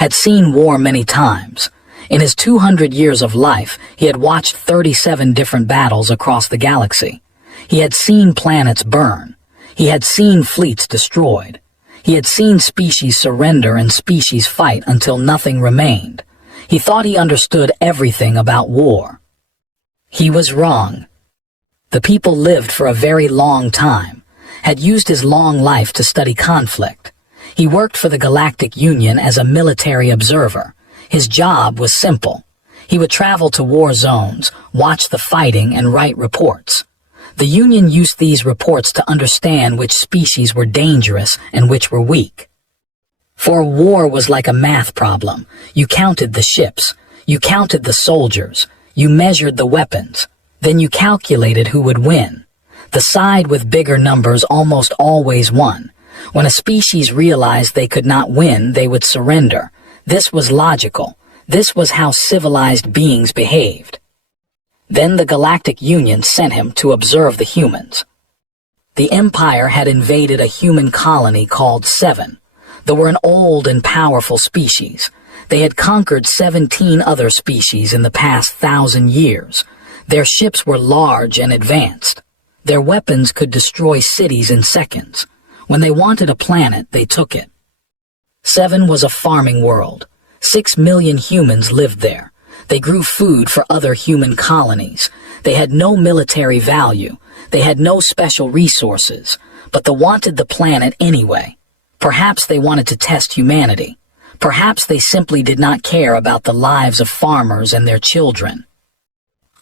had seen war many times. In his 200 years of life, he had watched 37 different battles across the galaxy. He had seen planets burn. He had seen fleets destroyed. He had seen species surrender and species fight until nothing remained. He thought he understood everything about war. He was wrong. The people lived for a very long time, had used his long life to study conflict. He worked for the Galactic Union as a military observer. His job was simple. He would travel to war zones, watch the fighting, and write reports. The Union used these reports to understand which species were dangerous and which were weak. For war was like a math problem. You counted the ships, you counted the soldiers, you measured the weapons, then you calculated who would win. The side with bigger numbers almost always won. When a species realized they could not win, they would surrender. This was logical. This was how civilized beings behaved. Then the Galactic Union sent him to observe the humans. The Empire had invaded a human colony called Seven. They were an old and powerful species. They had conquered 17 other species in the past 1,000 years. Their ships were large and advanced. Their weapons could destroy cities in seconds. When they wanted a planet, they took it. Seven was a farming world. 6 million humans lived there. They grew food for other human colonies. They had no military value. They had no special resources, but they wanted the planet anyway. Perhaps they wanted to test humanity. Perhaps they simply did not care about the lives of farmers and their children.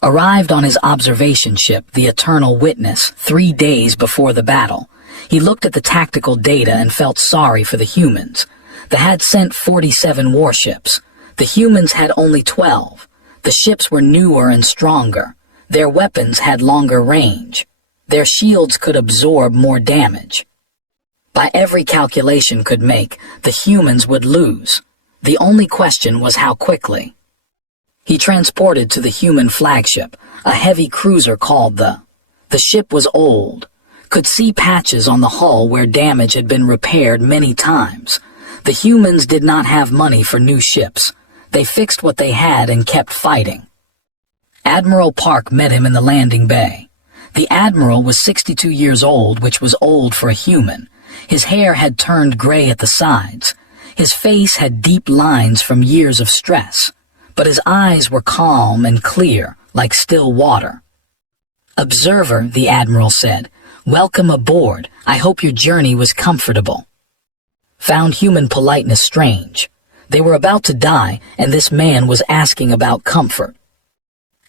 Arrived on his observation ship, the Eternal Witness, 3 days before the battle, he looked at the tactical data and felt sorry for the humans. They had sent 47 warships. The humans had only 12. The ships were newer and stronger. Their weapons had longer range. Their shields could absorb more damage. By every calculation could make, the humans would lose. The only question was how quickly. He transported to the human flagship, a heavy cruiser called the ship was old, could see patches on the hull where damage had been repaired many times. The humans did not have money for new ships. They fixed what they had and kept fighting. Admiral Park met him in the landing bay. The admiral was 62 years old, which was old for a human. His hair had turned gray at the sides. His face had deep lines from years of stress, but his eyes were calm and clear, like still water. "Observer," the admiral said, "welcome aboard. I hope your journey was comfortable." Found human politeness strange. They were about to die, and this man was asking about comfort.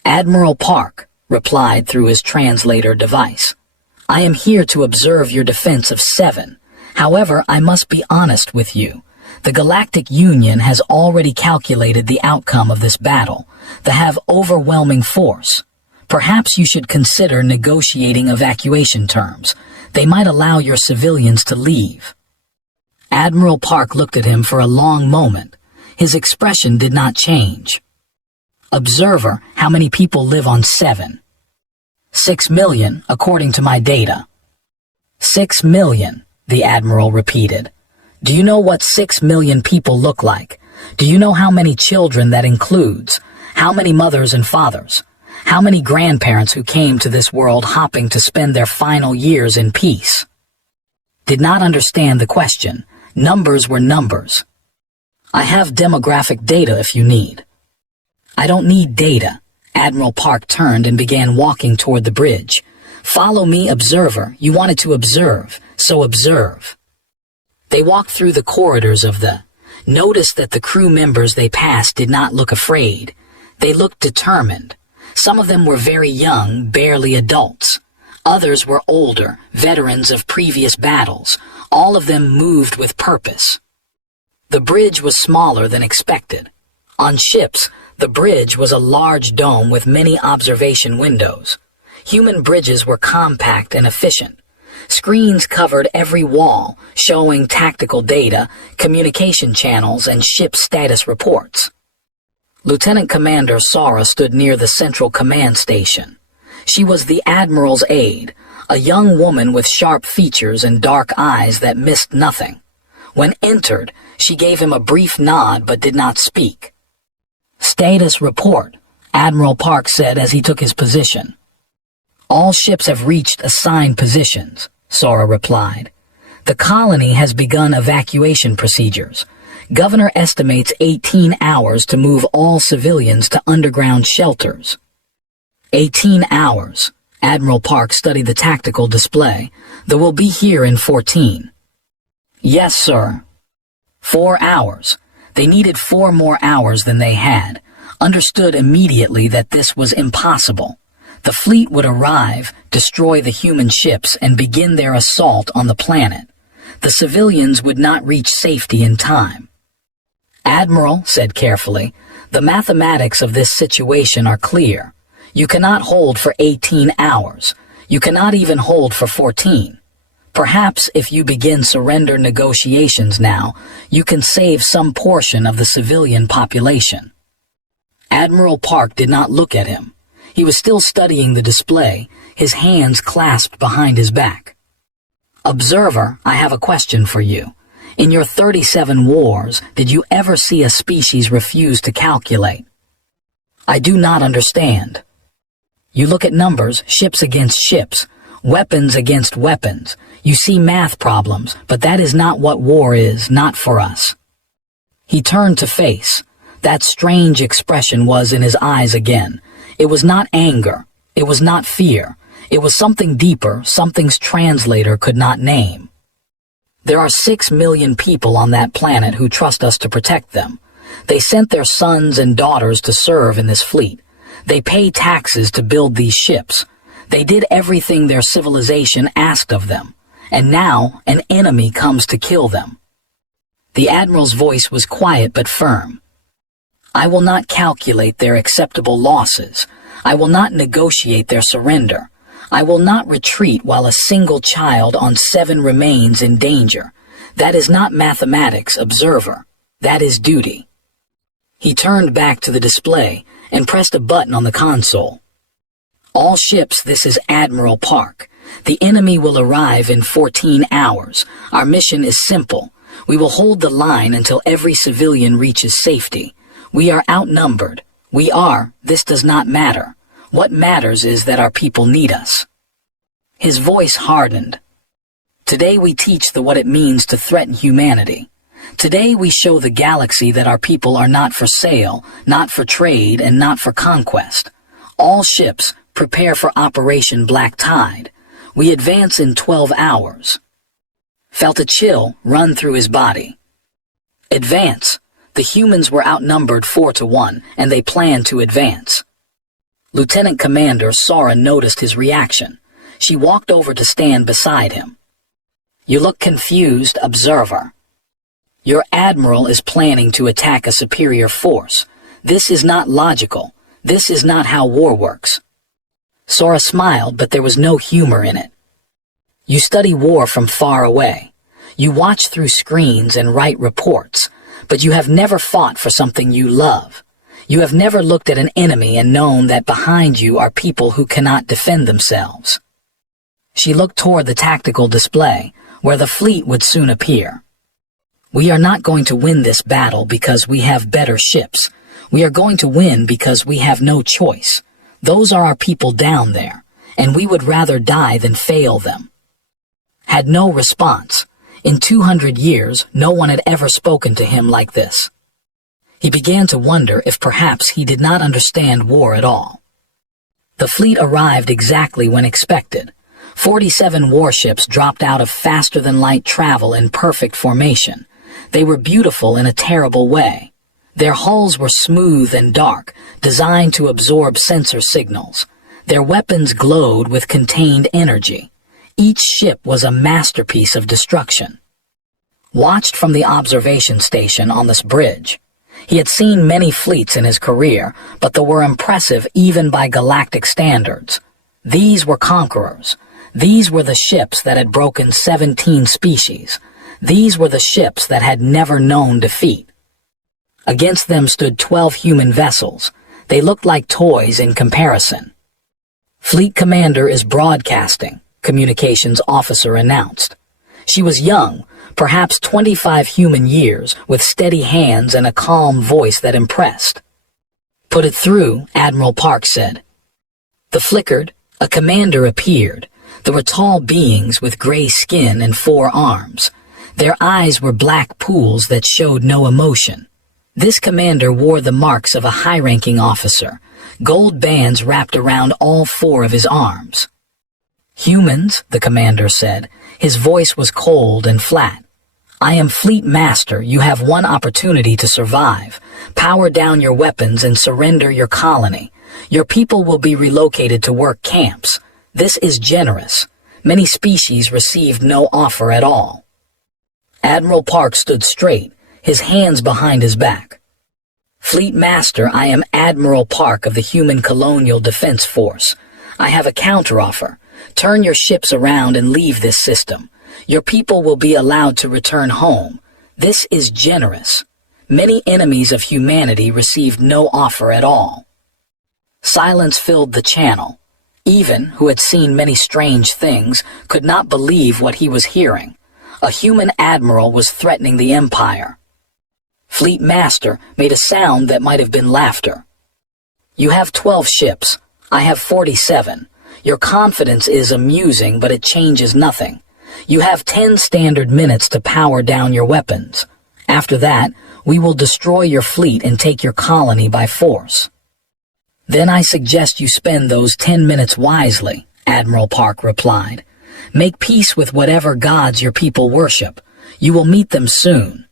"Admiral Park," replied through his translator device, "I am here to observe your defense of Seven. However, I must be honest with you. The Galactic Union has already calculated the outcome of this battle. They have overwhelming force. Perhaps you should consider negotiating evacuation terms. They might allow your civilians to leave." Admiral Park looked at him for a long moment. His expression did not change. "Observer, how many people live on Seven?" 6 million, according to my data." 6 million, the admiral repeated. "Do you know what 6 million people look like? Do you know how many children that includes? How many mothers and fathers? How many grandparents who came to this world hopping to spend their final years in peace?" Did not understand the question. Numbers were numbers. "I have demographic data if you need." "I don't need data." Admiral Park turned and began walking toward the bridge. "Follow me, observer. You wanted to observe, so observe." They walked through the corridors of the. Noticed that the crew members they passed did not look afraid. They looked determined. Some of them were very young, barely adults. Others were older, veterans of previous battles. All of them moved with purpose. The bridge was smaller than expected. On ships, the bridge was a large dome with many observation windows. Human bridges were compact and efficient. Screens covered every wall, showing tactical data, communication channels, and ship status reports. Lieutenant Commander Sara stood near the central command station. She was the Admiral's aide, a young woman with sharp features and dark eyes that missed nothing. When entered, She gave him a brief nod but did not speak. "Status report," Admiral Park said as he took his position. "All ships have reached assigned positions," Sora replied. "The colony has begun evacuation procedures. Governor estimates 18 hours to move all civilians to underground shelters." 18 hours. Admiral Park studied the tactical display. "They will be here in 14. "Yes, sir." 4 hours. They needed 4 more hours than they had. Understood immediately that this was impossible. The fleet would arrive, destroy the human ships, and begin their assault on the planet. The civilians would not reach safety in time. "Admiral," said carefully, "the mathematics of this situation are clear. You cannot hold for 18 hours. You cannot even hold for 14. Perhaps if you begin surrender negotiations now, you can save some portion of the civilian population." Admiral Park did not look at him. He was still studying the display, his hands clasped behind his back. "Observer, I have a question for you. In your 37 wars, did you ever see a species refuse to calculate?" "I do not understand." "You look at numbers, ships against ships, weapons against weapons. You see math problems, but that is not what war is, not for us." He turned to face. That strange expression was in his eyes again. It was not anger. It was not fear. It was something deeper, something's translator could not name. "There are 6 million people on that planet who trust us to protect them. They sent their sons and daughters to serve in this fleet. They pay taxes to build these ships. They did everything their civilization asked of them. And now an enemy comes to kill them." The Admiral's voice was quiet but firm. "I will not calculate their acceptable losses. I will not negotiate their surrender. I will not retreat while a single child on 7 remains in danger. That is not mathematics, observer. That is duty." He turned back to the display and pressed a button on the console. "All ships, this is Admiral Park. The enemy will arrive in 14 hours. Our mission is simple. We will hold the line until every civilian reaches safety. We are outnumbered. This does not matter. What matters is that our people need us." His voice hardened. "Today we teach what it means to threaten humanity. Today we show the galaxy that our people are not for sale, not for trade, and not for conquest. All ships, prepare for Operation Black Tide. We advance in 12 hours." Felt a chill run through his body. Advance. The humans were outnumbered 4-1, and they planned to advance. Lieutenant Commander Sora noticed his reaction. She walked over to stand beside him. "You look confused, observer. Your admiral is planning to attack a superior force. This is not logical. This is not how war works." Sora smiled, but there was no humor in it. "You study war from far away. You watch through screens and write reports, but you have never fought for something you love. You have never looked at an enemy and known that behind you are people who cannot defend themselves." She looked toward the tactical display, where the fleet would soon appear. "We are not going to win this battle because we have better ships. We are going to win because we have no choice. Those are our people down there, and we would rather die than fail them." Had no response. In 200 years, no one had ever spoken to him like this. He began to wonder if perhaps he did not understand war at all. The fleet arrived exactly when expected. 47 warships dropped out of faster-than-light travel in perfect formation. They were beautiful in a terrible way. Their hulls were smooth and dark, designed to absorb sensor signals. Their weapons glowed with contained energy. Each ship was a masterpiece of destruction. Watched from the observation station on this bridge, he had seen many fleets in his career, but they were impressive even by galactic standards. These were conquerors. These were the ships that had broken 17 species. These were the ships that had never known defeat. Against them stood 12 human vessels. They looked like toys in comparison. "Fleet Commander is broadcasting," communications officer announced. She was young, perhaps 25 human years, with steady hands and a calm voice that impressed. "Put it through," Admiral Park said. The flickered, a commander appeared. There were tall beings with gray skin and 4 arms. Their eyes were black pools that showed no emotion. This commander wore the marks of a high-ranking officer. Gold bands wrapped around all 4 of his arms. "Humans," the commander said. His voice was cold and flat. "I am Fleet Master. You have one opportunity to survive. Power down your weapons and surrender your colony. Your people will be relocated to work camps. This is generous. Many species received no offer at all." Admiral Park stood straight, his hands behind his back. "Fleet Master, I am Admiral Park of the Human Colonial Defense Force. I have a counteroffer. Turn your ships around and leave this system. Your people will be allowed to return home. This is generous. Many enemies of humanity received no offer at all." Silence filled the channel. Even, who had seen many strange things, could not believe what he was hearing. A human admiral was threatening the Empire. Fleet Master made a sound that might have been laughter. "You have 12 ships. I have 47. Your confidence is amusing, but it changes nothing. You have 10 standard minutes to power down your weapons. After that, we will destroy your fleet and take your colony by force." "Then I suggest you spend those 10 minutes wisely," Admiral Park replied. "Make peace with whatever gods your people worship. You will meet them soon."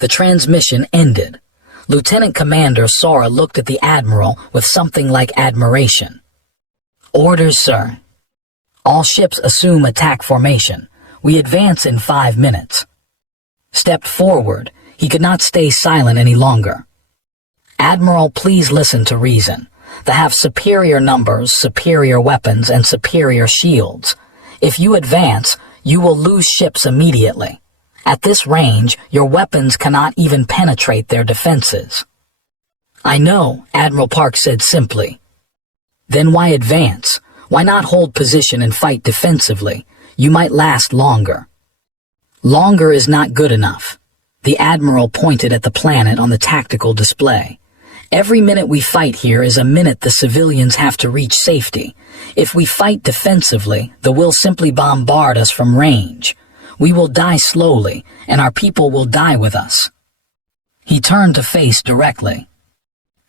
The transmission ended. Lieutenant Commander Sora looked at the Admiral with something like admiration. "Orders, sir." "All ships assume attack formation. We advance in 5 minutes." Stepped forward. He could not stay silent any longer. "Admiral, please listen to reason. They have superior numbers, superior weapons, and superior shields. If you advance, you will lose ships immediately. At this range, your weapons cannot even penetrate their defenses." "I know," Admiral Park said simply. "Then why advance? Why not hold position and fight defensively? You might last longer." "Longer is not good enough." The Admiral pointed at the planet on the tactical display. "Every minute we fight here is a minute the civilians have to reach safety. If we fight defensively, they will simply bombard us from range. We will die slowly, and our people will die with us." He turned to face directly.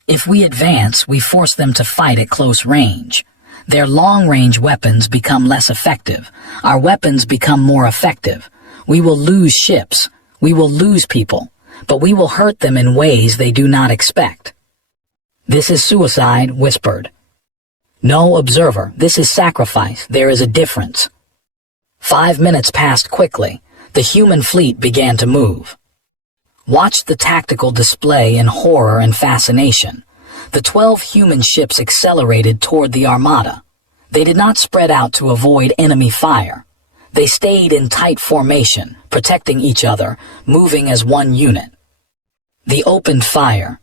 "If we advance, we force them to fight at close range. Their long-range weapons become less effective. Our weapons become more effective. We will lose ships. We will lose people. But we will hurt them in ways they do not expect." "This is suicide," whispered. "No, observer, this is sacrifice. There is a difference." 5 minutes passed quickly. The human fleet began to move. Watched the tactical display in horror and fascination. The 12 human ships accelerated toward the Armada. They did not spread out to avoid enemy fire. They stayed in tight formation, protecting each other, moving as one unit. They opened fire.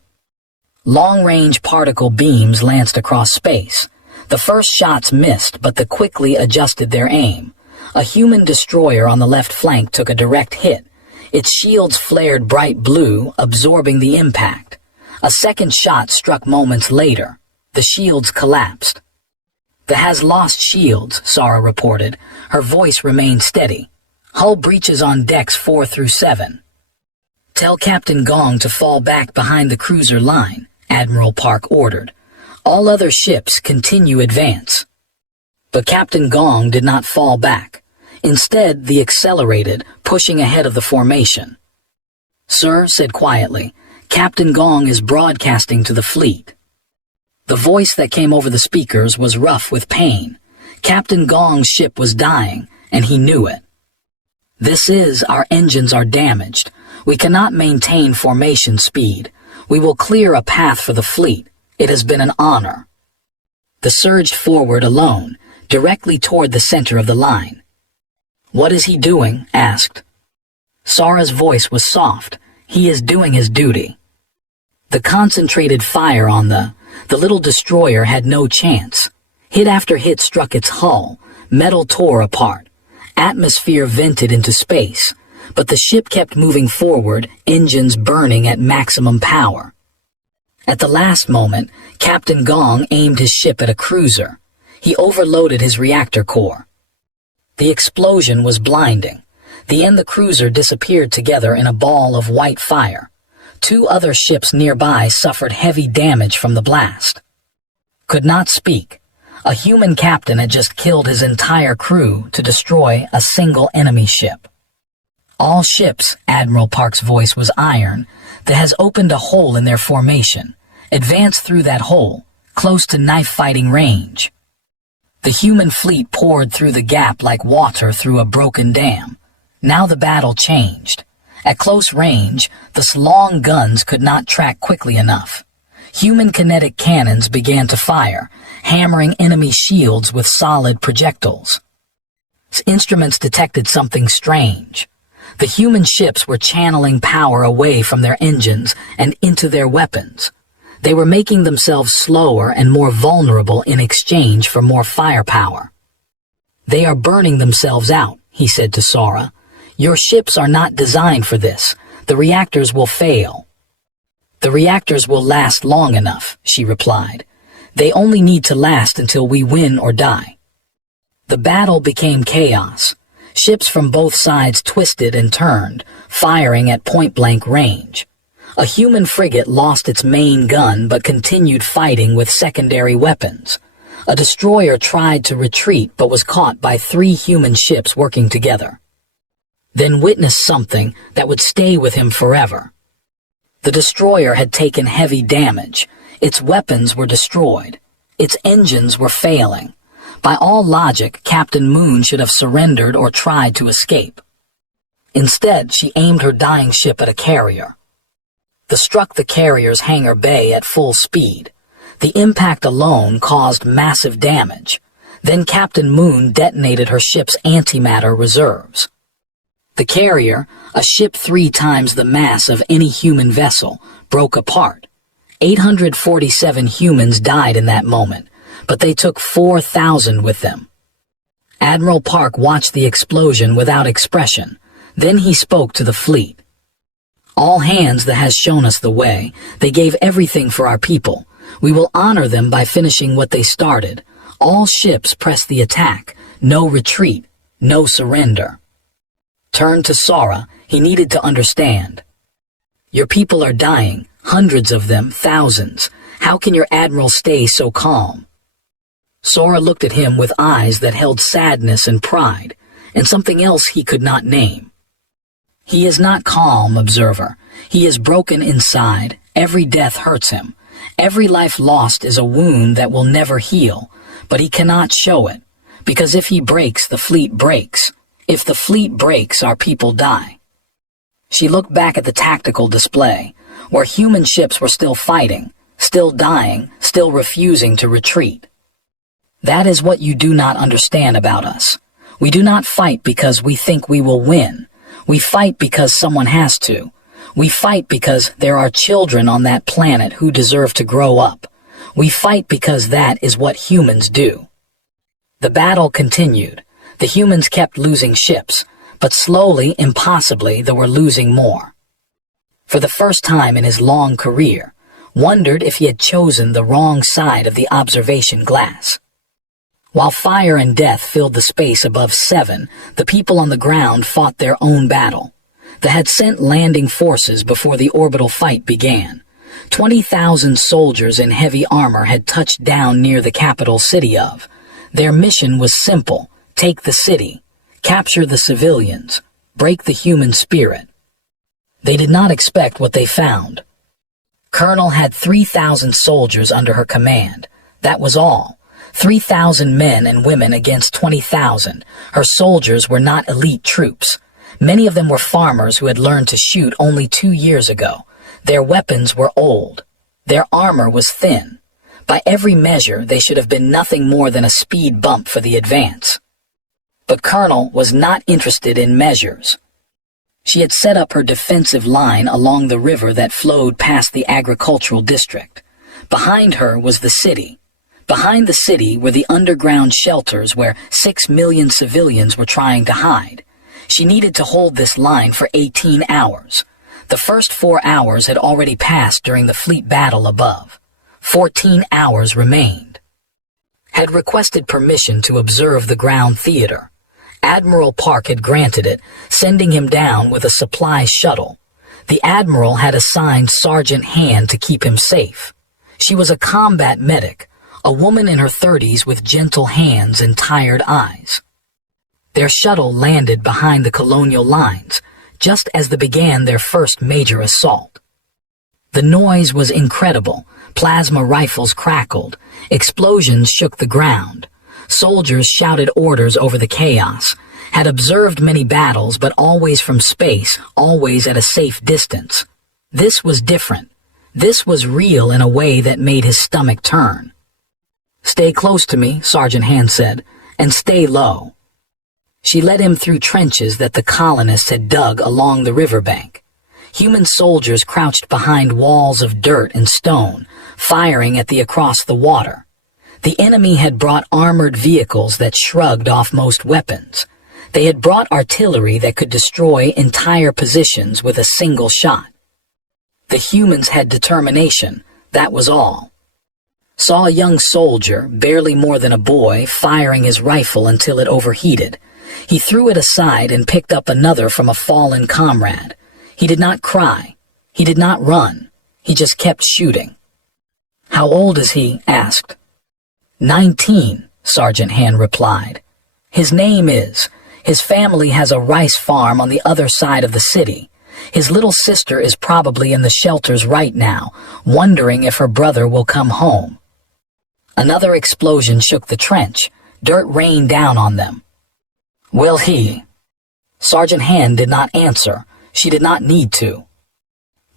Long-range particle beams lanced across space. The first shots missed, but they quickly adjusted their aim. A human destroyer on the left flank took a direct hit. Its shields flared bright blue, absorbing the impact. A second shot struck moments later. The shields collapsed. "The has lost shields," Sara reported. Her voice remained steady. "Hull breaches on decks 4 through 7. "Tell Captain Gong to fall back behind the cruiser line," Admiral Park ordered. "All other ships continue advance." But Captain Gong did not fall back. Instead, they accelerated, pushing ahead of the formation. "Sir," said quietly, "Captain Gong is broadcasting to the fleet." The voice that came over the speakers was rough with pain. Captain Gong's ship was dying, and he knew it. "This is, our engines are damaged. We cannot maintain formation speed. We will clear a path for the fleet. It has been an honor." They surged forward alone, directly toward the center of the line. "What is he doing?" asked. Sara's voice was soft. "He is doing his duty." The concentrated fire on the little destroyer had no chance. Hit after hit struck its hull. Metal tore apart. Atmosphere vented into space. but the ship kept moving forward, engines burning at maximum power. At the last moment, Captain Gong aimed his ship at a cruiser. He overloaded his reactor core. The explosion was blinding. The and the cruiser disappeared together in a ball of white fire. 2 other ships nearby suffered heavy damage from the blast. Could not speak. A human captain had just killed his entire crew to destroy a single enemy ship. All ships, Admiral Park's voice was iron, that has opened a hole in their formation. Advance through that hole, close to knife-fighting range. The human fleet poured through the gap like water through a broken dam. Now the battle changed. At close range, the long guns could not track quickly enough. Human kinetic cannons began to fire, hammering enemy shields with solid projectiles. Instruments detected something strange. The human ships were channeling power away from their engines and into their weapons. They were making themselves slower and more vulnerable in exchange for more firepower. "They are burning themselves out," he said to Sora. "Your ships are not designed for this. The reactors will fail." "The reactors will last long enough," she replied. "They only need to last until we win or die." The battle became chaos. Ships from both sides twisted and turned, firing at point-blank range. A human frigate lost its main gun but continued fighting with secondary weapons. A destroyer tried to retreat but was caught by 3 human ships working together. Then witnessed something that would stay with him forever. The destroyer had taken heavy damage. Its weapons were destroyed. Its engines were failing. By all logic, Captain Moon should have surrendered or tried to escape. Instead, she aimed her dying ship at a carrier. They struck the carrier's hangar bay at full speed. The impact alone caused massive damage. Then Captain Moon detonated her ship's antimatter reserves. The carrier, a ship 3 times the mass of any human vessel, broke apart. 847 humans died in that moment, but they took 4,000 with them. Admiral Park watched the explosion without expression. Then he spoke to the fleet. "All hands that has shown us the way. They gave everything for our people. We will honor them by finishing what they started. All ships press the attack. No retreat. No surrender." Turned to Sora, he needed to understand. "Your people are dying, hundreds of them, thousands. How can your admiral stay so calm?" Sora looked at him with eyes that held sadness and pride, and something else he could not name. "He is not calm, observer. He is broken inside. Every death hurts him. Every life lost is a wound that will never heal, but he cannot show it, because if he breaks, the fleet breaks. If the fleet breaks, our people die." She looked back at the tactical display, where human ships were still fighting, still dying, still refusing to retreat. "That is what you do not understand about us. We do not fight because we think we will win. We fight because someone has to. We fight because there are children on that planet who deserve to grow up. We fight because that is what humans do." The battle continued. The humans kept losing ships, but slowly, impossibly, they were losing more. For the first time in his long career, wondered if he had chosen the wrong side of the observation glass. While fire and death filled the space above 7, the people on the ground fought their own battle. They had sent landing forces before the orbital fight began. 20,000 soldiers in heavy armor had touched down near the capital city of. Their mission was simple: take the city, capture the civilians, break the human spirit. They did not expect what they found. Colonel had 3,000 soldiers under her command. That was all. 3,000 men and women against 20,000. Her soldiers were not elite troops. Many of them were farmers who had learned to shoot only 2 years ago. Their weapons were old. Their armor was thin. By every measure, they should have been nothing more than a speed bump for the advance. But Colonel was not interested in measures. She had set up her defensive line along the river that flowed past the agricultural district. Behind her was the city. Behind the city were the underground shelters where 6 million civilians were trying to hide. She needed to hold this line for 18 hours. The first 4 hours had already passed during the fleet battle above. 14 hours remained. Had requested permission to observe the ground theater. Admiral Park had granted it, sending him down with a supply shuttle. The Admiral had assigned Sergeant Hand to keep him safe. She was a combat medic, a woman in her 30s with gentle hands and tired eyes. Their shuttle landed behind the colonial lines, just as they began their first major assault. The noise was incredible. Plasma rifles crackled. Explosions shook the ground. Soldiers shouted orders over the chaos, had observed many battles but always from space, always at a safe distance. This was different. This was real in a way that made his stomach turn. "Stay close to me," Sergeant Hand said, "and stay low." She led him through trenches that the colonists had dug along the riverbank. Human soldiers crouched behind walls of dirt and stone, firing at the across the water. The enemy had brought armored vehicles that shrugged off most weapons. They had brought artillery that could destroy entire positions with a single shot. The humans had determination, that was all. Saw a young soldier, barely more than a boy, firing his rifle until it overheated. He threw it aside and picked up another from a fallen comrade. He did not cry. He did not run. He just kept shooting. "How old is he?" asked. 19, Sergeant Hand replied. "His name is. His family has a rice farm on the other side of the city. His little sister is probably in the shelters right now, wondering if her brother will come home." Another explosion shook the trench. Dirt rained down on them. "Will he?" Sergeant Hand did not answer. She did not need to.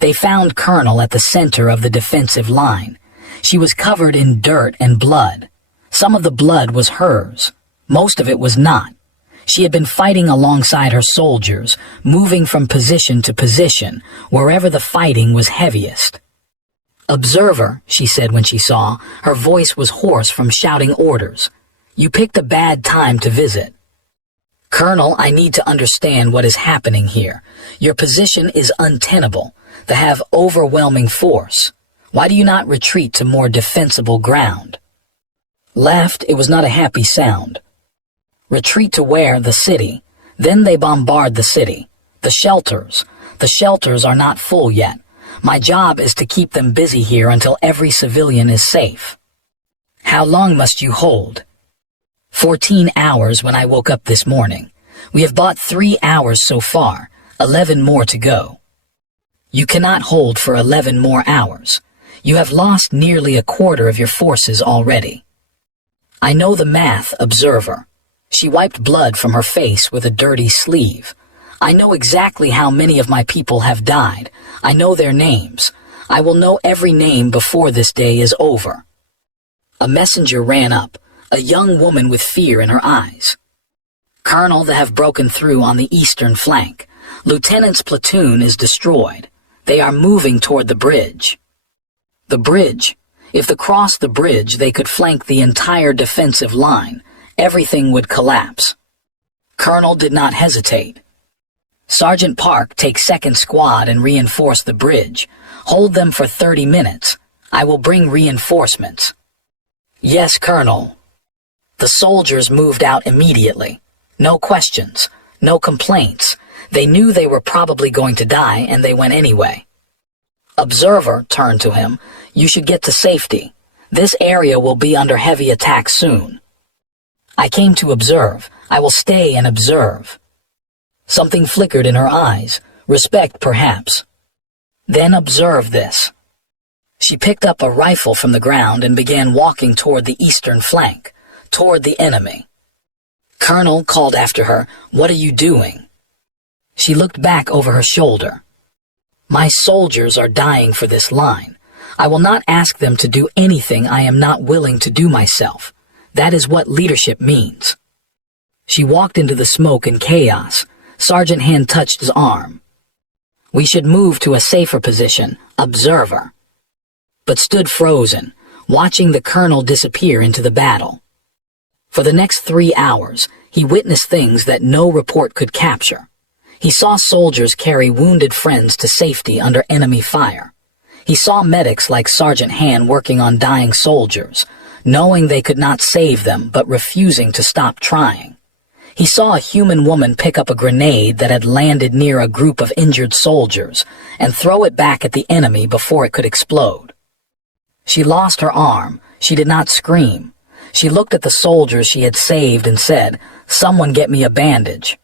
They found Colonel at the center of the defensive line. She was covered in dirt and blood. Some of the blood was hers. Most of it was not. She had been fighting alongside her soldiers, moving from position to position, wherever the fighting was heaviest. "Observer," she said when she saw. Her voice was hoarse from shouting orders. "You picked a bad time to visit." "Colonel, I need to understand what is happening here. Your position is untenable. They have overwhelming force. Why do you not retreat to more defensible ground?" Left, it was not a happy sound. "Retreat to where? The city. Then they bombard the city. The shelters. The shelters are not full yet. My job is to keep them busy here until every civilian is safe." "How long must you hold?" 14 hours when I woke up this morning. We have bought 3 hours so far, 11 more to go. "You cannot hold for 11 more hours. You have lost nearly a quarter of your forces already." "I know the math, observer." She wiped blood from her face with a dirty sleeve. "I know exactly how many of my people have died. I know their names. I will know every name before this day is over." A messenger ran up, a young woman with fear in her eyes. "Colonel, they have broken through on the eastern flank. Lieutenant's platoon is destroyed. They are moving toward the bridge." "The bridge? If they crossed the bridge, they could flank the entire defensive line. Everything would collapse." Colonel did not hesitate. "Sergeant Park, take 2nd Squad and reinforce the bridge. Hold them for 30 minutes. I will bring reinforcements." "Yes, Colonel." The soldiers moved out immediately. No questions, no complaints. They knew they were probably going to die, and they went anyway. Observer turned to him. "You should get to safety. This area will be under heavy attack soon." "I came to observe. I will stay and observe." Something flickered in her eyes. Respect, perhaps. "Then observe this." She picked up a rifle from the ground and began walking toward the eastern flank, toward the enemy. Colonel called after her, "What are you doing?" She looked back over her shoulder. "My soldiers are dying for this line. I will not ask them to do anything I am not willing to do myself. That is what leadership means." She walked into the smoke and chaos. Sergeant Hand touched his arm. "We should move to a safer position, observer." But stood frozen, watching the colonel disappear into the battle. For the next 3 hours, He witnessed things that no report could capture. He saw soldiers carry wounded friends to safety under enemy fire. He saw medics like Sergeant Han working on dying soldiers, knowing they could not save them but refusing to stop trying. He saw a human woman pick up a grenade that had landed near a group of injured soldiers and throw it back at the enemy before it could explode. She lost her arm. She did not scream. She looked at the soldiers she had saved and said, "Someone get me a bandage."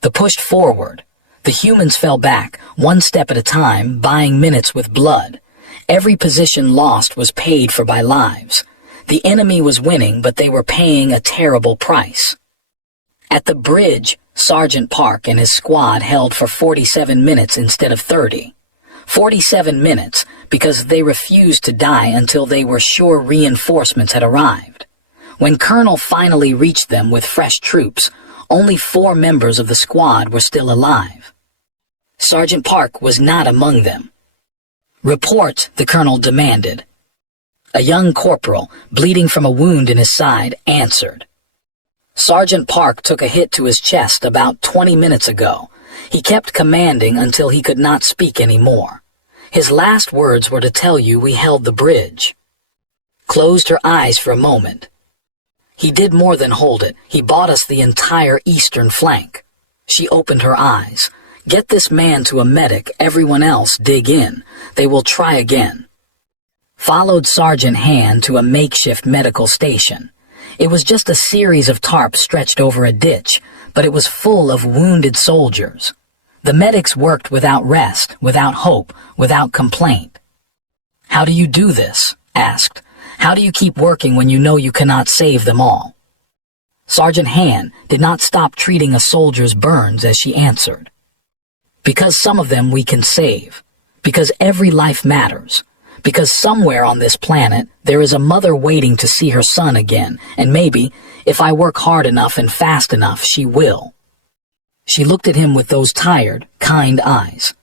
They pushed forward. The humans fell back, one step at a time, buying minutes with blood. Every position lost was paid for by lives. The enemy was winning, but they were paying a terrible price. At the bridge, Sergeant Park and his squad held for 47 minutes instead of 30. 47 minutes because they refused to die until they were sure reinforcements had arrived. When Colonel finally reached them with fresh troops, only 4 members of the squad were still alive. Sergeant Park was not among them. "Report," the colonel demanded. A young corporal, bleeding from a wound in his side, answered. Sergeant Park took a hit to his chest about 20 minutes ago. He kept commanding until he could not speak anymore. His last words were to tell you we held the bridge. Closed her eyes for a moment. He did more than hold it. He bought us the entire eastern flank. She opened her eyes. Get this man to a medic, everyone else dig in. They will try again. Followed Sergeant Han to a makeshift medical station. It was just a series of tarps stretched over a ditch, but it was full of wounded soldiers. The medics worked without rest, without hope, without complaint. "How do you do this?" asked. "How do you keep working when you know you cannot save them all?" Sergeant Han did not stop treating a soldier's burns as she answered. "Because some of them we can save. Because every life matters. Because somewhere on this planet there is a mother waiting to see her son again, and maybe, if I work hard enough and fast enough, she will." She looked at him with those tired, kind eyes.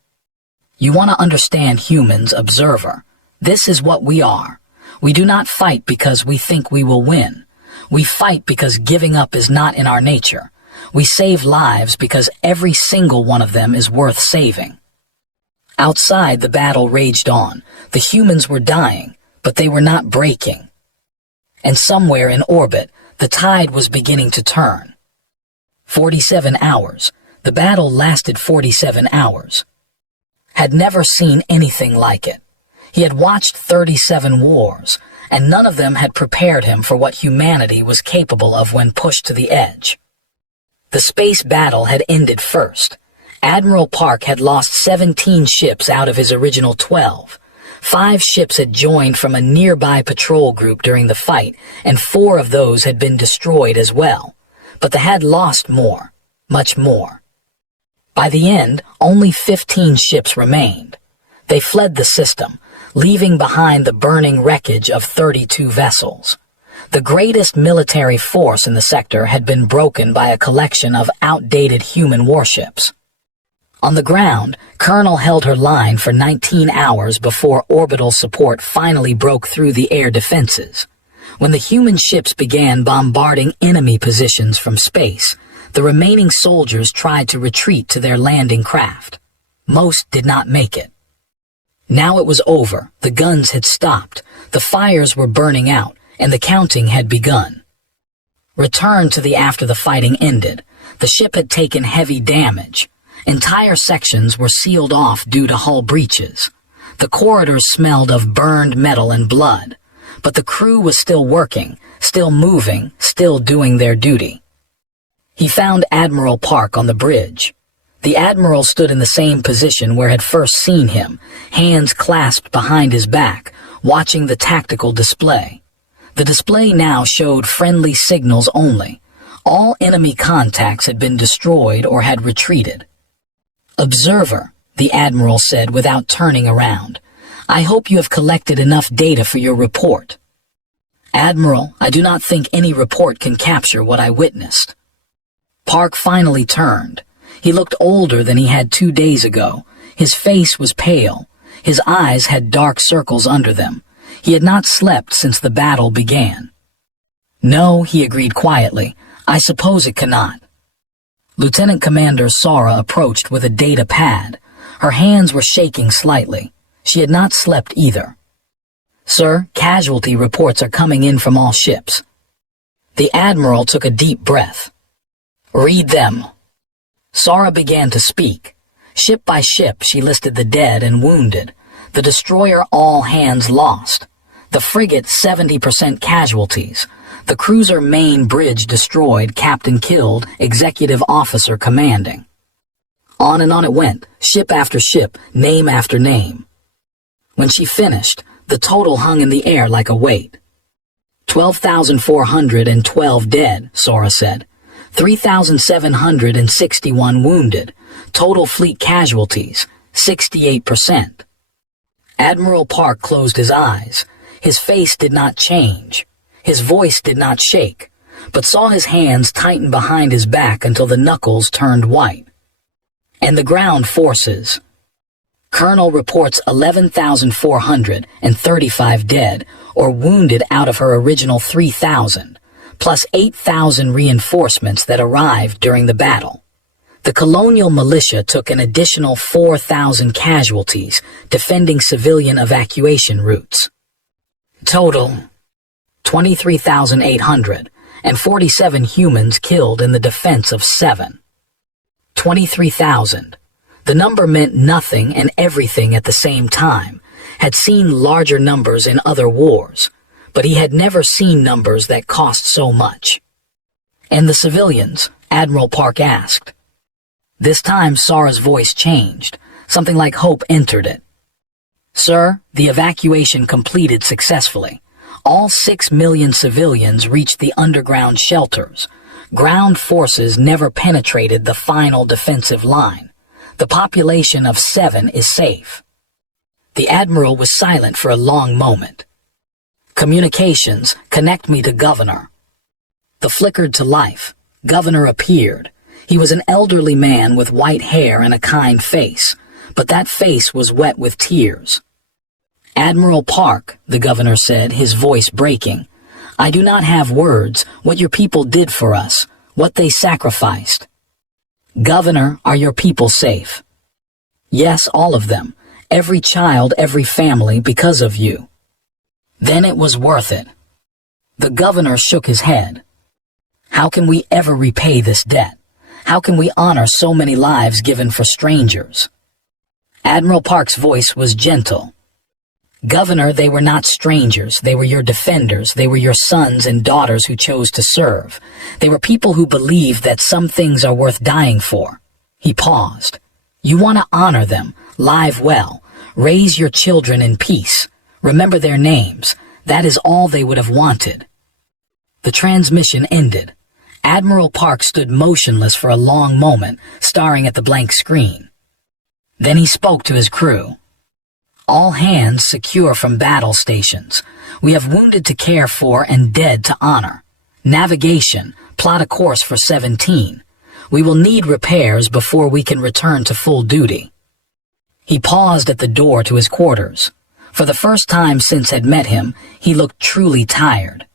"You want to understand humans, observer. This is what we are. We do not fight because we think we will win. We fight because giving up is not in our nature. We save lives because every single one of them is worth saving." Outside, the battle raged on. The humans were dying, but they were not breaking. And somewhere in orbit, the tide was beginning to turn. 47 hours. The battle lasted 47 hours. Had never seen anything like it. He had watched 37 wars, and none of them had prepared him for what humanity was capable of when pushed to the edge. The space battle had ended first. Admiral Park had lost 17 ships out of his original 12. 5 ships had joined from a nearby patrol group during the fight, and 4 of those had been destroyed as well. But they had lost more, much more. By the end, only 15 ships remained. They fled the system, leaving behind the burning wreckage of 32 vessels. The greatest military force in the sector had been broken by a collection of outdated human warships. On the ground, Colonel held her line for 19 hours before orbital support finally broke through the air defenses. When the human ships began bombarding enemy positions from space, the remaining soldiers tried to retreat to their landing craft. Most did not make it. Now it was over. The guns had stopped. The fires were burning out, and the counting had begun. Return to the after the fighting ended. The ship had taken heavy damage. Entire sections were sealed off due to hull breaches. The corridors smelled of burned metal and blood, but the crew was still working, still moving, still doing their duty. He found Admiral Park on the bridge. The Admiral stood in the same position where had first seen him, hands clasped behind his back, watching the tactical display. The display now showed friendly signals only. All enemy contacts had been destroyed or had retreated. "Observer," the Admiral said without turning around, "I hope you have collected enough data for your report." "Admiral, I do not think any report can capture what I witnessed." Park finally turned. He looked older than he had 2 days ago. His face was pale. His eyes had dark circles under them. He had not slept since the battle began. "No," he agreed quietly, I suppose it cannot. Lieutenant Commander Sara approached with a data pad. Her hands were shaking slightly. She had not slept either. Sir, casualty reports are coming in from all ships. The Admiral took a deep breath. Read them. Sara began to speak. Ship by ship she listed the dead and wounded. The destroyer all hands lost. The frigate 70% casualties. The cruiser main bridge destroyed, captain killed, executive officer commanding. On and on it went, ship after ship, name after name. When she finished, the total hung in the air like a weight. 12,412 dead, Sara said. 3,761 wounded. Total fleet casualties, 68%. Admiral Park closed his eyes. His face did not change. His voice did not shake, but saw his hands tighten behind his back until the knuckles turned white. And the ground forces. Colonel reports 11,435 dead or wounded out of her original 3,000, plus 8,000 reinforcements that arrived during the battle. The colonial militia took an additional 4,000 casualties defending civilian evacuation routes. Total, 23,800, and 47 humans killed in the defense of 7. 23,000. The number meant nothing and everything at the same time, had seen larger numbers in other wars, but he had never seen numbers that cost so much. And the civilians? Admiral Park asked. This time Sara's voice changed. Something like hope entered it. Sir, the evacuation completed successfully. All 6 million civilians reached the underground shelters. Ground forces never penetrated the final defensive line. The population of 7 is safe. The Admiral was silent for a long moment. Communications, connect me to Governor. The flickered to life. Governor appeared. He was an elderly man with white hair and a kind face, but that face was wet with tears. Admiral Park, the Governor said, his voice breaking, I do not have words, what your people did for us, what they sacrificed. Governor, are your people safe? Yes, all of them. Every child, every family, because of you. Then it was worth it. The Governor shook his head. How can we ever repay this debt? How can we honor so many lives given for strangers? Admiral Park's voice was gentle. Governor, they were not strangers. They were your defenders. They were your sons and daughters who chose to serve. They were people who believed that some things are worth dying for. He paused. You want to honor them, live well, raise your children in peace. Remember their names. That is all they would have wanted. The transmission ended. Admiral Park stood motionless for a long moment, staring at the blank screen. Then he spoke to his crew. All hands secure from battle stations. We have wounded to care for and dead to honor. Navigation, plot a course for 17. We will need repairs before we can return to full duty. He paused at the door to his quarters. For the first time since had met him, he looked truly tired.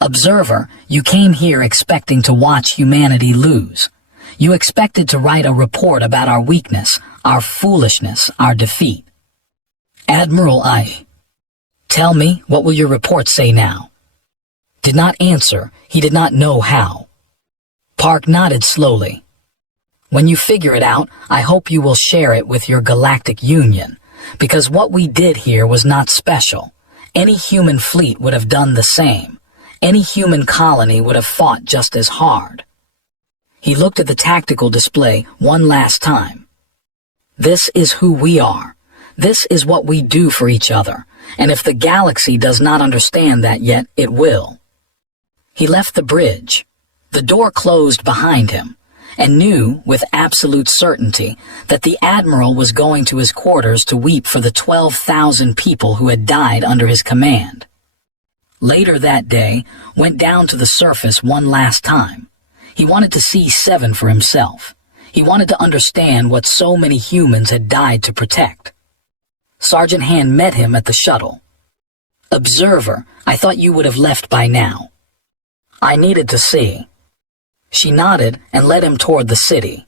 Observer, you came here expecting to watch humanity lose. You expected to write a report about our weakness, our foolishness, our defeat. Admiral, Tell me, what will your report say now? Did not answer. He did not know how. Park nodded slowly. When you figure it out, I hope you will share it with your galactic union, because what we did here was not special. Any human fleet would have done the same. Any human colony would have fought just as hard. He looked at the tactical display one last time. This is who we are. This is what we do for each other, and if the galaxy does not understand that yet, it will. He left the bridge. The door closed behind him, and knew with absolute certainty that the Admiral was going to his quarters to weep for the 12,000 people who had died under his command. Later that day, went down to the surface one last time. He wanted to see 7 for himself. He wanted to understand what so many humans had died to protect. Sergeant Hand met him at the shuttle. Observer, I thought you would have left by now. I needed to see. She nodded and led him toward the city.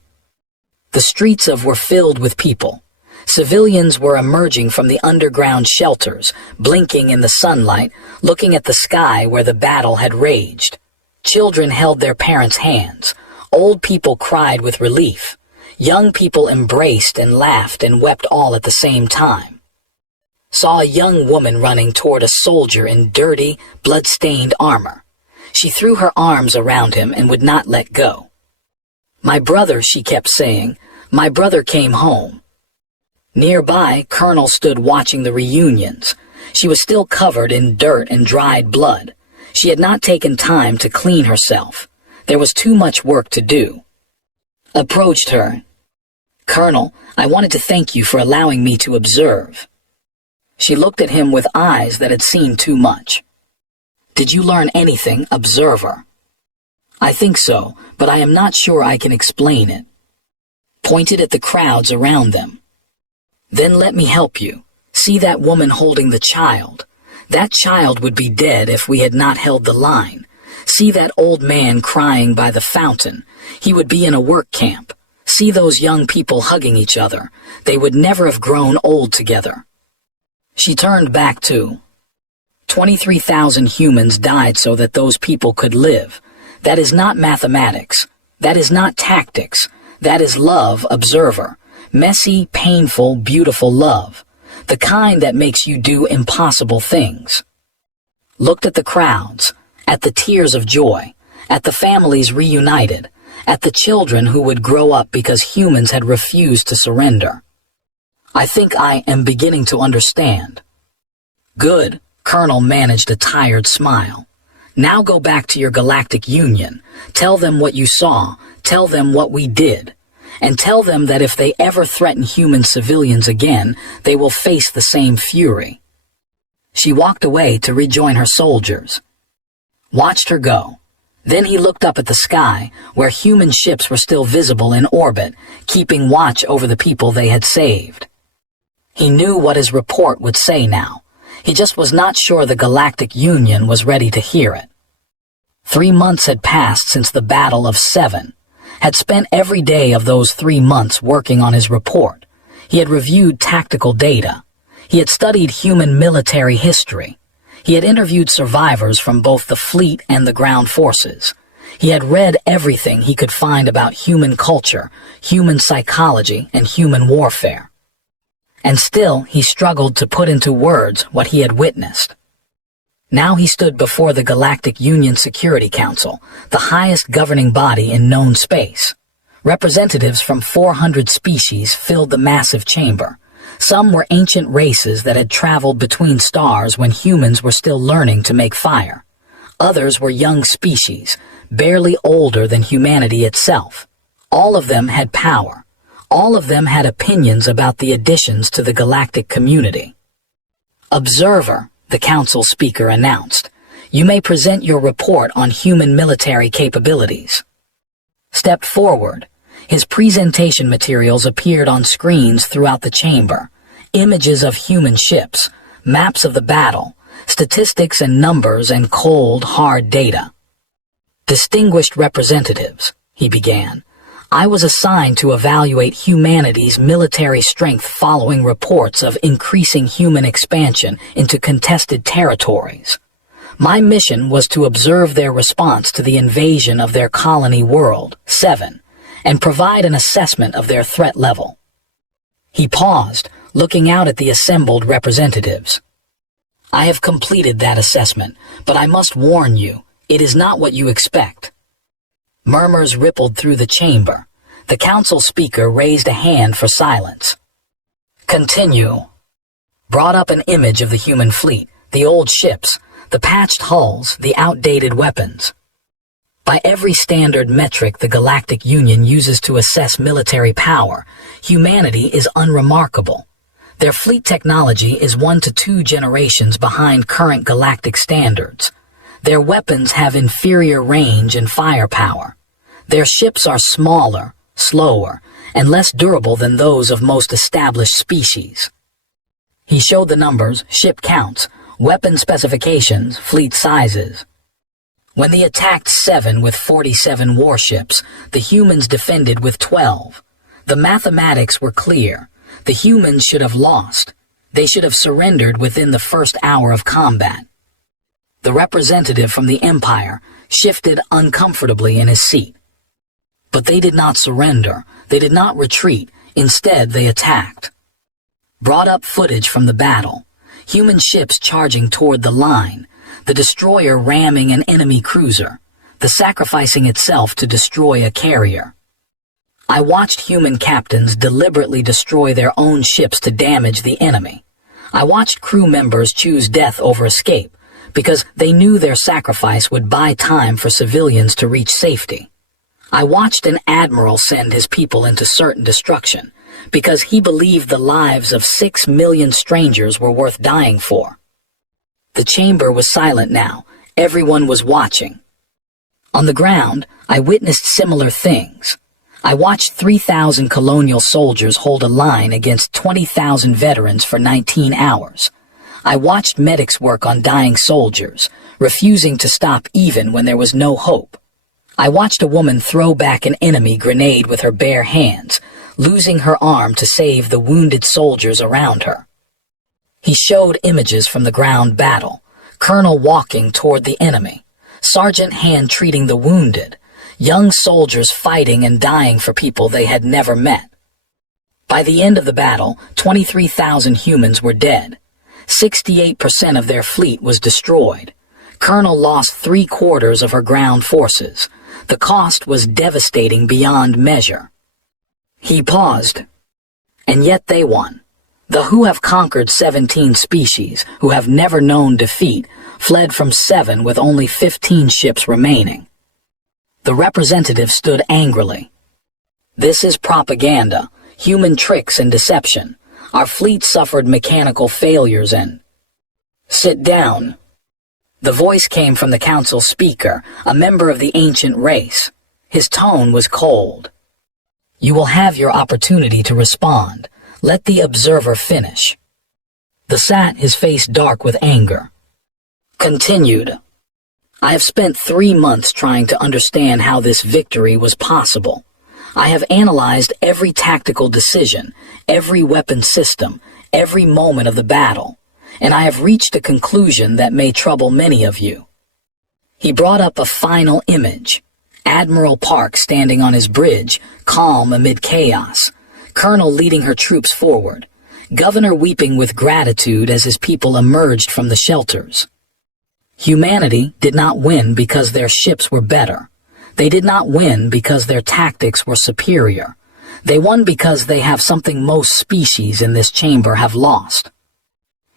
The streets were filled with people. Civilians were emerging from the underground shelters, blinking in the sunlight, looking at the sky where the battle had raged. Children held their parents' hands. Old people cried with relief. Young people embraced and laughed and wept all at the same time. Saw a young woman running toward a soldier in dirty, blood-stained armor. She threw her arms around him and would not let go. "My brother," she kept saying, "my brother came home." Nearby, Colonel stood watching the reunions. She was still covered in dirt and dried blood. She had not taken time to clean herself. There was too much work to do. Approached her. "Colonel, I wanted to thank you for allowing me to observe." She looked at him with eyes that had seen too much. "Did you learn anything, observer?" "I think so, but I am not sure I can explain it." Pointed at the crowds around them. "Then let me help you. See that woman holding the child? That child would be dead if we had not held the line. See that old man crying by the fountain? He would be in a work camp. See those young people hugging each other? They would never have grown old together." She turned back too. 23,000 humans died so that those people could live. That is not mathematics. That is not tactics. That is love, observer. Messy, painful, beautiful love. The kind that makes you do impossible things. Looked at the crowds, at the tears of joy, at the families reunited, at the children who would grow up because humans had refused to surrender. "I think I am beginning to understand." "Good," Colonel managed a tired smile. "Now go back to your galactic union. Tell them what you saw. Tell them what we did. And tell them that if they ever threaten human civilians again, they will face the same fury." She walked away to rejoin her soldiers. Watched her go. Then he looked up at the sky, where human ships were still visible in orbit, keeping watch over the people they had saved. He knew what his report would say now. He just was not sure the Galactic Union was ready to hear it. 3 months had passed since the Battle of Seven. Had spent every day of those 3 months working on his report. He had reviewed tactical data. He had studied human military history. He had interviewed survivors from both the fleet and the ground forces. He had read everything he could find about human culture, human psychology, and human warfare. And still, he struggled to put into words what he had witnessed. Now he stood before the Galactic Union Security Council, the highest governing body in known space. Representatives from 400 species filled the massive chamber. Some were ancient races that had traveled between stars when humans were still learning to make fire. Others were young species, barely older than humanity itself. All of them had power. All of them had opinions about the additions to the galactic community. "Observer," the council speaker announced, "you may present your report on human military capabilities." Stepped forward. His presentation materials appeared on screens throughout the chamber. Images of human ships, maps of the battle, statistics and numbers and cold, hard data. "Distinguished representatives," he began, "I was assigned to evaluate humanity's military strength following reports of increasing human expansion into contested territories. My mission was to observe their response to the invasion of their colony world, 7, and provide an assessment of their threat level." He paused, looking out at the assembled representatives. "I have completed that assessment, but I must warn you, it is not what you expect." Murmurs rippled through the chamber. The council speaker raised a hand for silence. "Continue." Brought up an image of the human fleet, the old ships, the patched hulls, the outdated weapons. By every standard metric the Galactic Union uses to assess military power, humanity is unremarkable. Their fleet technology is 1 to 2 generations behind current galactic standards. Their weapons have inferior range and firepower. Their ships are smaller, slower, and less durable than those of most established species. He showed the numbers, ship counts, weapon specifications, fleet sizes. When they attacked 7 with 47 warships, the humans defended with 12. The mathematics were clear. The humans should have lost. They should have surrendered within the first hour of combat. The representative from the Empire shifted uncomfortably in his seat. But they did not surrender. They did not retreat. Instead, they attacked. Brought up footage from the battle. Human ships charging toward the line. The destroyer ramming an enemy cruiser. The sacrificing itself to destroy a carrier. I watched human captains deliberately destroy their own ships to damage the enemy. I watched crew members choose death over escape because they knew their sacrifice would buy time for civilians to reach safety. I watched an admiral send his people into certain destruction because he believed the lives of 6 million strangers were worth dying for. The chamber was silent now. Everyone was watching. On the ground, I witnessed similar things. I watched 3,000 colonial soldiers hold a line against 20,000 veterans for 19 hours. I watched medics work on dying soldiers, refusing to stop even when there was no hope. I watched a woman throw back an enemy grenade with her bare hands, losing her arm to save the wounded soldiers around her. He showed images from the ground battle, colonel walking toward the enemy, sergeant hand treating the wounded, young soldiers fighting and dying for people they had never met. By the end of the battle, 23,000 humans were dead. 68% of their fleet was destroyed. Colonel lost 3/4 of her ground forces. The cost was devastating beyond measure. He paused. And yet they won. The who have conquered 17 species, who have never known defeat, fled from 7 with only 15 ships remaining. The representative stood angrily. This is propaganda, human tricks and deception. Our fleet suffered mechanical failures and... Sit down. The voice came from the council speaker, a member of the ancient race. His tone was cold. You will have your opportunity to respond. Let the observer finish. The sat, his face dark with anger. Continued. I have spent 3 months trying to understand how this victory was possible. I have analyzed every tactical decision, every weapon system, every moment of the battle, and I have reached a conclusion that may trouble many of you. He brought up a final image. Admiral Park standing on his bridge, calm amid chaos. Colonel leading her troops forward. Governor weeping with gratitude as his people emerged from the shelters. Humanity did not win because their ships were better. They did not win because their tactics were superior. They won because they have something most species in this chamber have lost.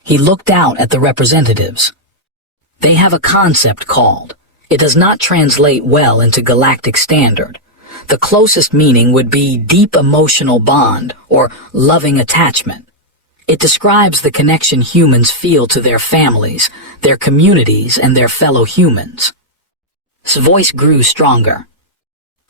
He looked out at the representatives. They have a concept called. It does not translate well into galactic standard. The closest meaning would be deep emotional bond or loving attachment. It describes the connection humans feel to their families, their communities, and their fellow humans. His voice grew stronger.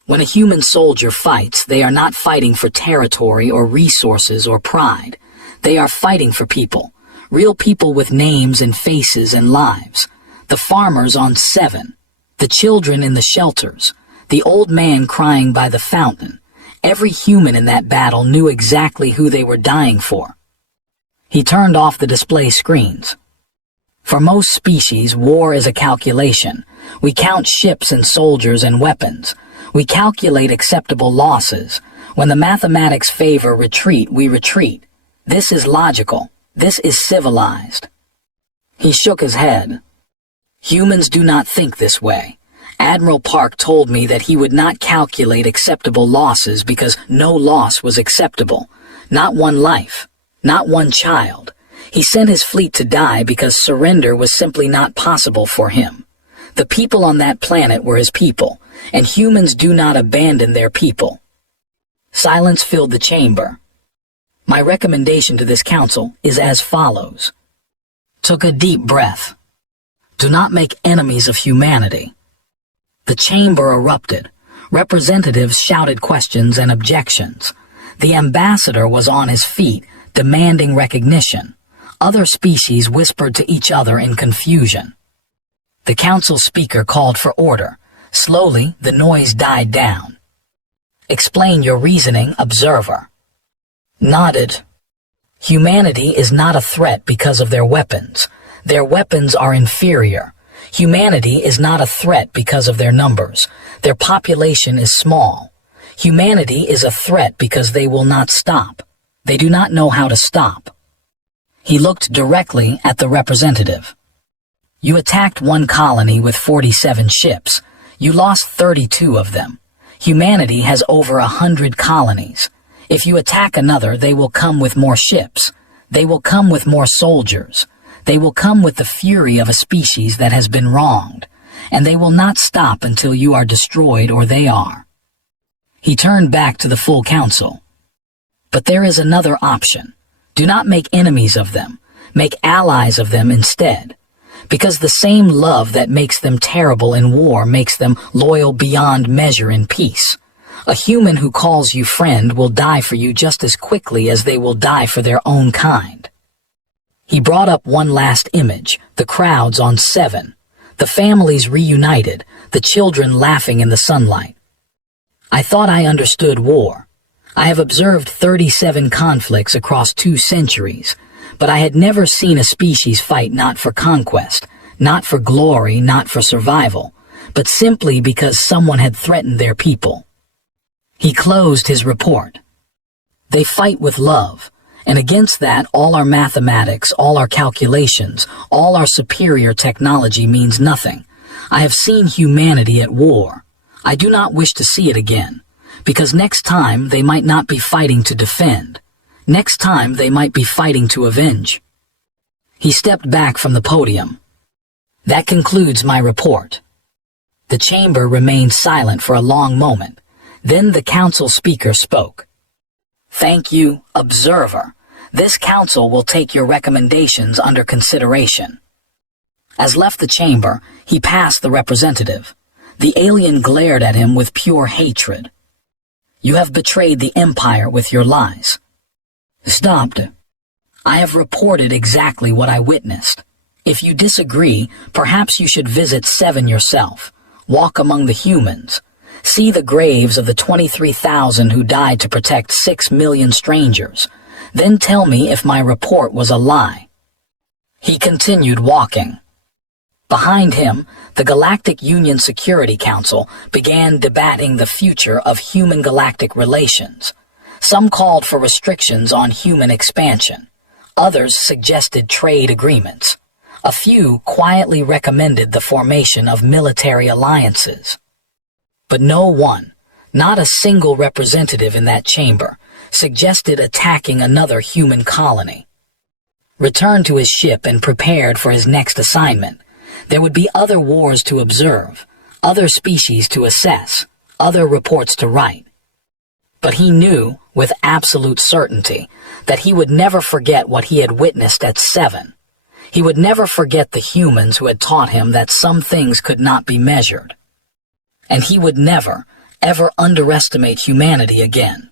When a human soldier fights, they are not fighting for territory or resources or pride. They are fighting for people, real people with names and faces and lives. The farmers on 7, the children in the shelters, the old man crying by the fountain. Every human in that battle knew exactly who they were dying for. He turned off the display screens. For most species, war is a calculation. We count ships and soldiers and weapons. We calculate acceptable losses. When the mathematics favor retreat, we retreat. This is logical. This is civilized. He shook his head. Humans do not think this way. Admiral Park told me that he would not calculate acceptable losses because no loss was acceptable. Not one life. Not one child. He sent his fleet to die because surrender was simply not possible for him. The people on that planet were his people, and humans do not abandon their people. Silence filled the chamber. My recommendation to this council is as follows. Took a deep breath. Do not make enemies of humanity. The chamber erupted. Representatives shouted questions and objections. The ambassador was on his feet, demanding recognition. Other species whispered to each other in confusion. The council speaker called for order. Slowly, the noise died down. Explain your reasoning, observer. Nodded. Humanity is not a threat because of their weapons. Their weapons are inferior. Humanity is not a threat because of their numbers. Their population is small. Humanity is a threat because they will not stop. They do not know how to stop. He looked directly at the representative. You attacked one colony with 47 ships. You lost 32 of them. Humanity has over 100 colonies. If you attack another, they will come with more ships. They will come with more soldiers. They will come with the fury of a species that has been wronged, and they will not stop until you are destroyed or they are. He turned back to the full council. But there is another option. Do not make enemies of them. Make allies of them instead. Because the same love that makes them terrible in war makes them loyal beyond measure in peace. A human who calls you friend will die for you just as quickly as they will die for their own kind. He brought up one last image, the crowds on 7, the families reunited, the children laughing in the sunlight. I thought I understood war. I have observed 37 conflicts across 2 centuries, but I had never seen a species fight not for conquest, not for glory, not for survival, but simply because someone had threatened their people. He closed his report. They fight with love, and against that all our mathematics, all our calculations, all our superior technology means nothing. I have seen humanity at war. I do not wish to see it again, because next time they might not be fighting to defend. Next time they might be fighting to avenge. He stepped back from the podium. That concludes my report. The chamber remained silent for a long moment. Then the council speaker spoke. Thank you, observer. This council will take your recommendations under consideration. As left the chamber, he passed the representative. The alien glared at him with pure hatred. You have betrayed the Empire with your lies. Stopped. I have reported exactly what I witnessed. If you disagree, perhaps you should visit 7 yourself. Walk among the humans. See the graves of the 23,000 who died to protect 6 million strangers. Then tell me if my report was a lie. He continued walking. Behind him, the Galactic Union Security Council began debating the future of human galactic relations. Some called for restrictions on human expansion. Others suggested trade agreements. A few quietly recommended the formation of military alliances. But no one, not a single representative in that chamber, suggested attacking another human colony. Returned to his ship and prepared for his next assignment. There would be other wars to observe, other species to assess, other reports to write. But he knew, with absolute certainty, that he would never forget what he had witnessed at 7. He would never forget the humans who had taught him that some things could not be measured. And he would never, ever underestimate humanity again.